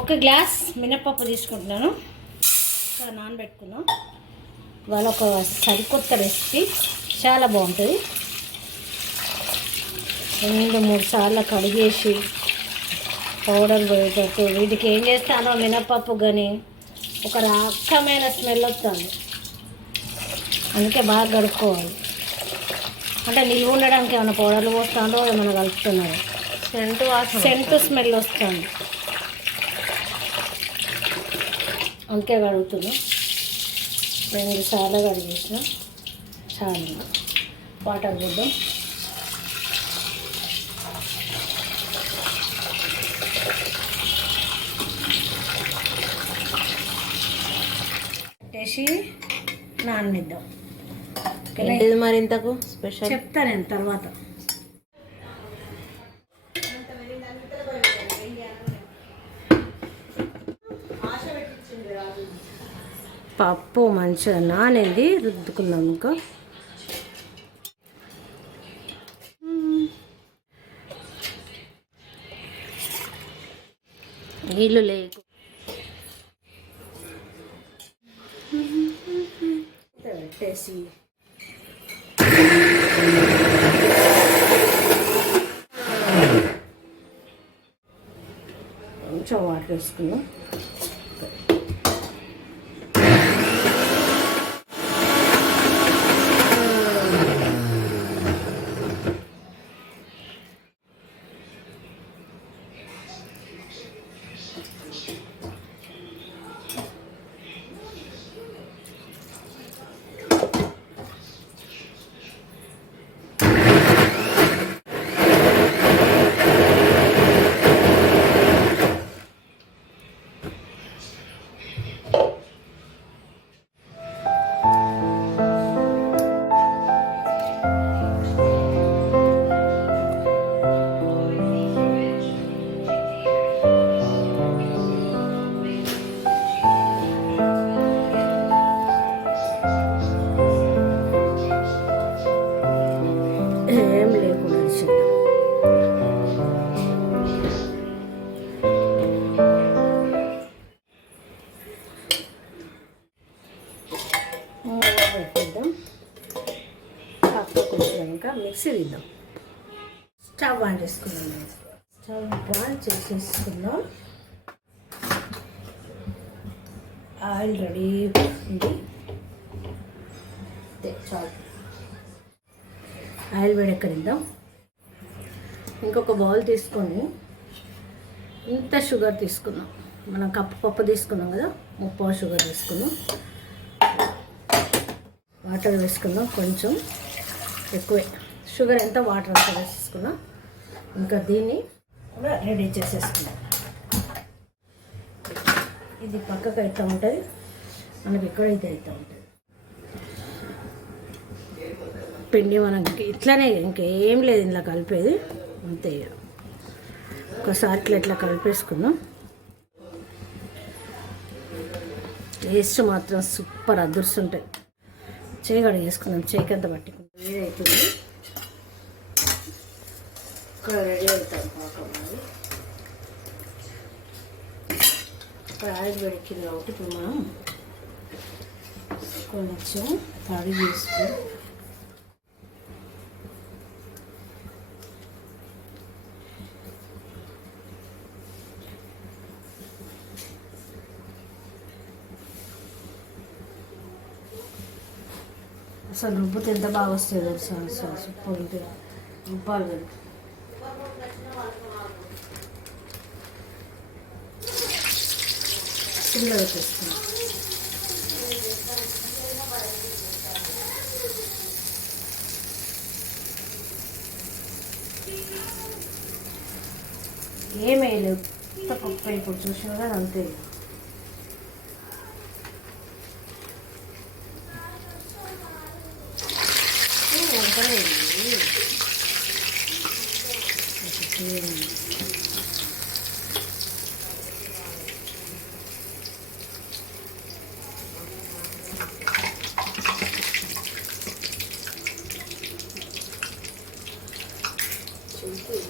ఒక గ్లాస్ మినప్పప్పు తీసుకుంటున్నాను. నానబెట్టుకుందాం. ఇవాళ ఒక సరికొత్త రెసిపీ, చాలా బాగుంటుంది. 2-3 సార్లు కడిగేసి పౌడర్ పోయేటట్టు వీటికి ఏం చేస్తానో మినప్పప్పు కానీ ఒక రకమైన స్మెల్ వస్తుంది. అందుకే బాగా కడుక్కోవాలి. అంటే నిల్వ ఉండడానికి ఏమైనా పౌడర్లు పోస్తానో ఏమైనా కలుపుతున్నారు. సెంటు స్మెల్ వస్తుంది. అందుకే కడుగుతున్నాం. 2 సార్లు కడిగేసిన చాలు. వాటర్ పోద్దాం. పెట్టేసి నాననిద్దాం. మరి ఇంతకు స్పెషల్ చెప్తా నేను తర్వాత. పప్పు మంచిగా నానేది రుద్దుకుందాం. ఇంకా నీళ్ళు లేకు పెట్టేసి కొంచెం వాటర్ వేసుకుందాం. పెట్టేద్దాం. పక్కకు వచ్చినాక మిక్సీ తీద్దాం. స్టవ్ ఆన్ చేసుకుందాం. స్టవ్ ఆన్ చేసేసుకుందాం. ఆయిల్ రెడీ ఉంది. చాలు. ఆయిల్ వేడెక్కనిద్దాం. ఇంకొక బౌల్ తీసుకొని ఇంత షుగర్ తీసుకుందాం. మనం కప్పు పప్పు తీసుకున్నాం కదా, 3 షుగర్ తీసుకుందాం. వాటర్ వేసుకుందాం. కొంచెం ఎక్కువే షుగర్, ఎంత వాటర్ అంతా వేసేసుకున్నాం. ఇంకా దీన్ని కూడా రెడీ చేసేసుకున్నాం. ఇది పక్కకు అవుతూ ఉంటుంది, మనకి ఎక్కడైతే అవుతూ ఉంటుంది. పిండి మనకి ఇట్లానే, ఇంకేం లేదు ఇలా కలిపేది, అంతే. ఒకసారి ఇట్లా కలిపేసుకుందాం. టేస్ట్ మాత్రం సూపర్ అదృస్తుంటాయి. చేయి కడిగేసుకుందాం. చేయికి అంత పట్టుకుందాం. వేడవుతుంది, ఇక్కడ రెడీ అవుతాం. పాకం ఇక్కడ ఆయిల్ వేడెక్కింది కాబట్టి ఇప్పుడు మనం కొంచెం తడి వేసుకుని అసలు రుబ్బుతే ఎంత బాగా వస్తుంది అసలు సూపర్ ఉంటుంది. రుబ్బాలి కదా. సిమ్లో పెట్టేస్తున్నాం. ఏమేయలేదు, పప్పు అయిపోయి చూసినా కానీ అంతే.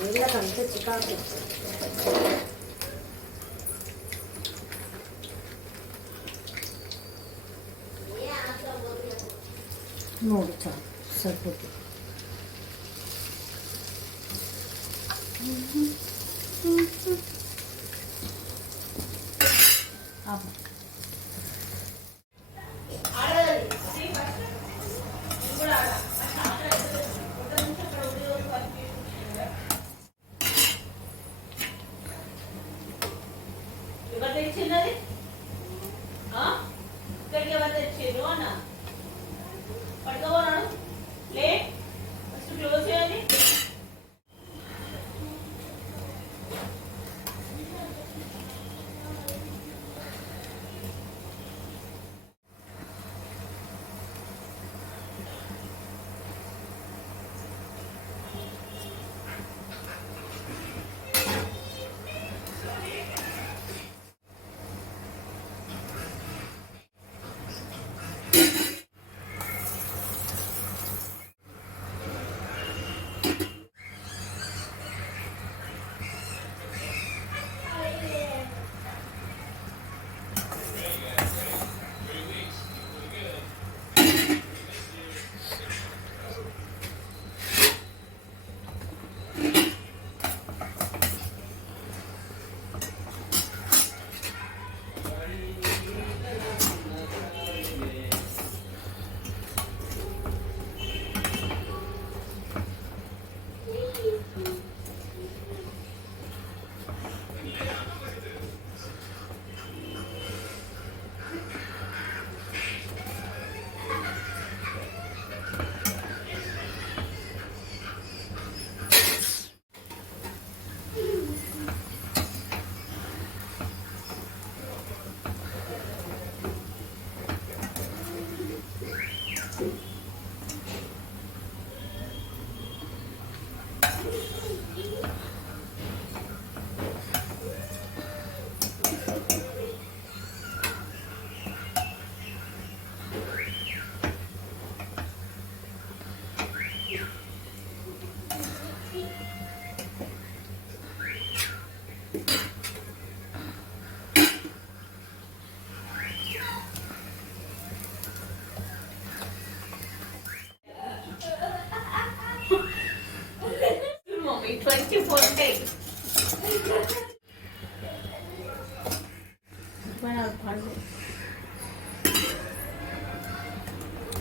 నీళ్ళకంటే చికాకు. 3 చాలు సరిపోతుంది. తెచ్చినది ఇక్కడికి ఎవరు తెచ్చారు అన్న పట్టుకోన్నాడు లే ఫస్ట్ క్లోజ్ చేయాలి.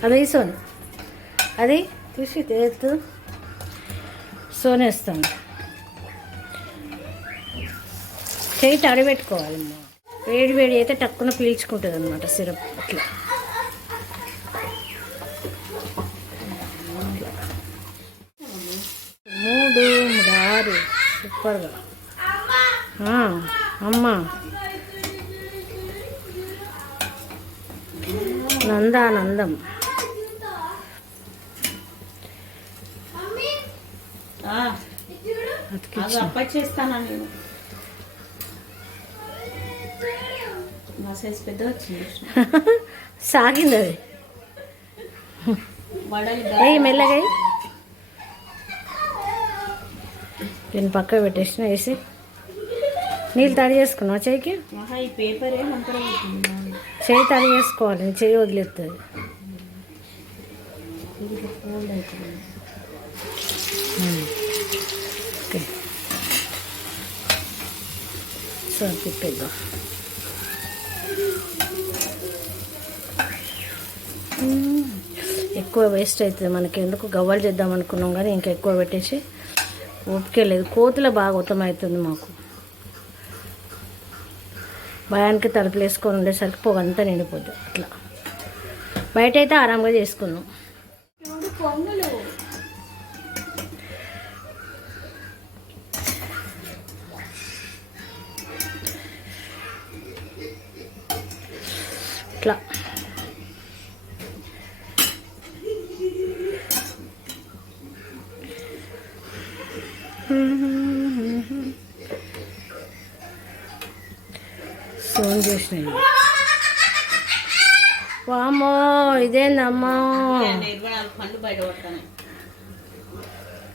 అది సోని అది తీసి ఎత్తు సోనేస్తాను. చేయి తడిపెట్టుకోవాలమ్మా. వేడి వేడి అయితే టక్కున పీల్చుకుంటుంది అనమాట సిరప్. అట్లా 3, 6 సూపర్గా. అమ్మా నందానందం. చేస్తానా నేను నా సైజ్ పెద్ద వచ్చింది. సాగింది అది మెల్లగా. నేను పక్క పెట్టేసిన వేసి నీళ్ళు తడి చేసుకున్నావు చేయికి. ఈ పేపరే చేయి తడి చేసుకోవాలి, చేయి వదిలేస్తుంది. ఓకే సార్ తిప్పేద్దాం. ఎక్కువ వేస్ట్ అవుతుంది మనకి, ఎందుకు గవ్వలు చేద్దాం అనుకున్నాం కానీ ఇంకా ఎక్కువ పెట్టేసి ఓపికే లేదు. కోతుల బాగా ఉత్తమవుతుంది మాకు. భయానికి తలుపులు వేసుకొని ఉండేసరికి పొగంతా నిండిపోద్ది. అట్లా బయట అయితే ఆరాంగా చేసుకున్నాం. ఇట్లా సోన్ చేసినాయి. వామో ఇదేందమ్మా, 24 పండ్లు బయట పడతాను.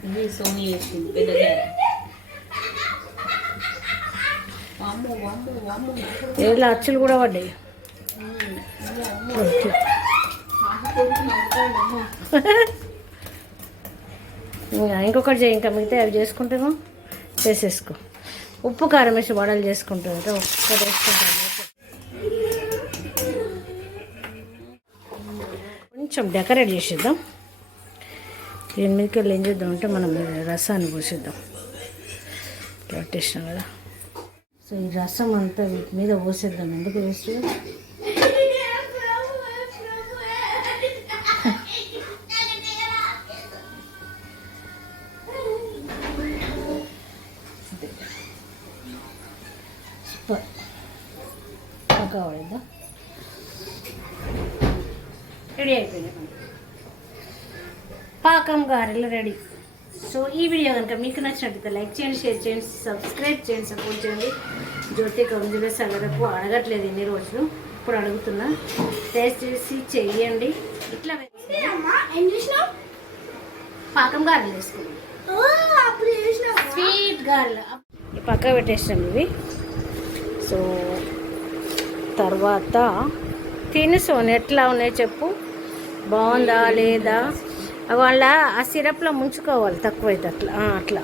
ఇది సోని చేసింది పెద్దగా. ఏళ్ళ అచ్చులు కూడా పడ్డాయి. ఇంకొకటి చేయి, ఇంకా మిగతా అవి చేసుకుంటాను చేసేసుకో. ఉప్పు కారం వేసి వడలు చేసుకుంటాను కదా, ఒక్కటి వేసుకుంటాను. కొంచెం డెకరేట్ చేసేద్దాం. దీని మీదకి వెళ్ళి ఏం చేద్దాం అంటే మనం రసాన్ని పోసేద్దాం. పెట్టేసినాం కదా, సో ఈ రసం అంతా వీటి మీద పోసేద్దాం. ఎందుకు వేస్ట్? సూపర్. పక్కా పడేద్దాం. రెడీ అయిపోయింది పాకం గారెలు రెడీ. సో ఈ వీడియో కనుక మీకు నచ్చినట్లయితే లైక్ చేయండి, షేర్ చేయండి, సబ్స్క్రైబ్ చేయండి, సపోర్ట్ చేయండి. జ్యోతి కౌంజులే సగరకు అడగట్లేదు ఇన్ని రోజులు, ఇప్పుడు అడుగుతున్నా. టేస్ట్ చేసి చెయ్యండి. ఇట్లా పాకం గారెలు వేసుకున్నాం, స్వీట్ గారెలు పక్క పెట్టేసినాం ఇవి. సో తర్వాత తిని సోని ఎట్లా ఉన్నాయి చెప్పు, బాగుందా లేదా? వాళ్ళ ఆ సిరప్లో ముంచుకోవాలి, తక్కువైతే అట్లా అట్లా.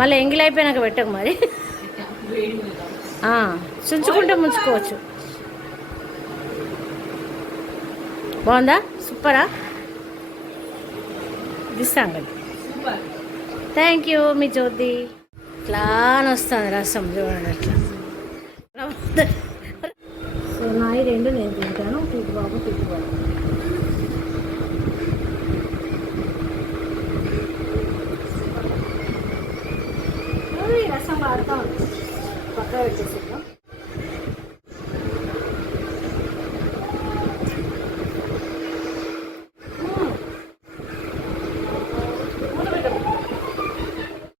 మళ్ళీ ఎంగిల్ అయిపోయినాక పెట్టకు మరి, చుంచుకుంటే ముంచుకోవచ్చు. బాగుందా? సూపరా? ఇస్తాం కదా. థ్యాంక్ యూ మీ జ్యోతి. ఇట్లా వస్తుంది రసం చూడండి అట్లా. సో నాయి రెండు నేను తింటాను, పీటు బాబు పీటు బాబు. రసం వాడతా ఉంది, పక్క పెట్టేసుకుందాం.